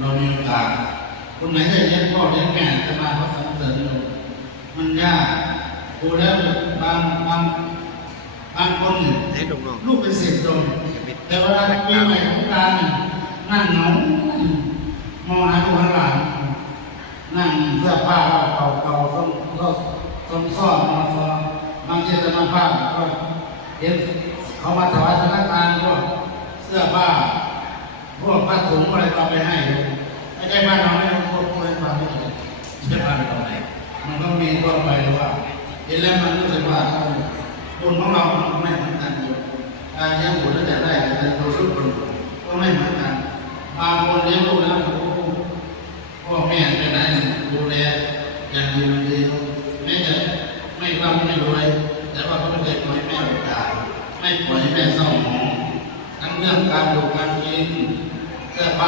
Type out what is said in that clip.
เรามีโอกาสคนไหนจะเลี้ยงพ่อเลี้ยงแม่จะมาเขาสังเสริญเรามันยากดูแล้วบางบางบางคนเนี่ยให้ลูกลูกเป็นสิบดงแต่เวลาปีใหม่ของการนั่งเหงามองหาดูข้างหลังนั่งเสื้อผ้าเก่าเก่าต้องก็ต้องซ่อนมาซ่อนบางทีจะมาผ้าก็เห็นเขามาถวายธนาคารก็เสื้อผ้า พวกผ้าถุงอะไรเอาไปให้ไม่ใช่บ้านเราไม่ต้องพวกพวกนั้นมาไม่ได้ไม่ใช่บ้นเราไหนมันต้องมีตัวไปว่าเห็นแล้วมันรู้สึกว่าบุญของเรามันไม่เหมือนกันอยู่การเลี้ยงบุตรแล้วจะได้แต่ตัวทุกคนก็ไม่เหมือนกันบางคนเลี้ยงลูกแล้วโอ้โหพ่อแม่ไปไหนดูแลอย่างดีมันดีแม้จะไม่ร่ำไม่รวยแต่ว่าเขาไม่เคยปล่อยแม่โอกาสไม่ปล่อยแม่เศร้าหมองทั้งเรื่องการดูการกิน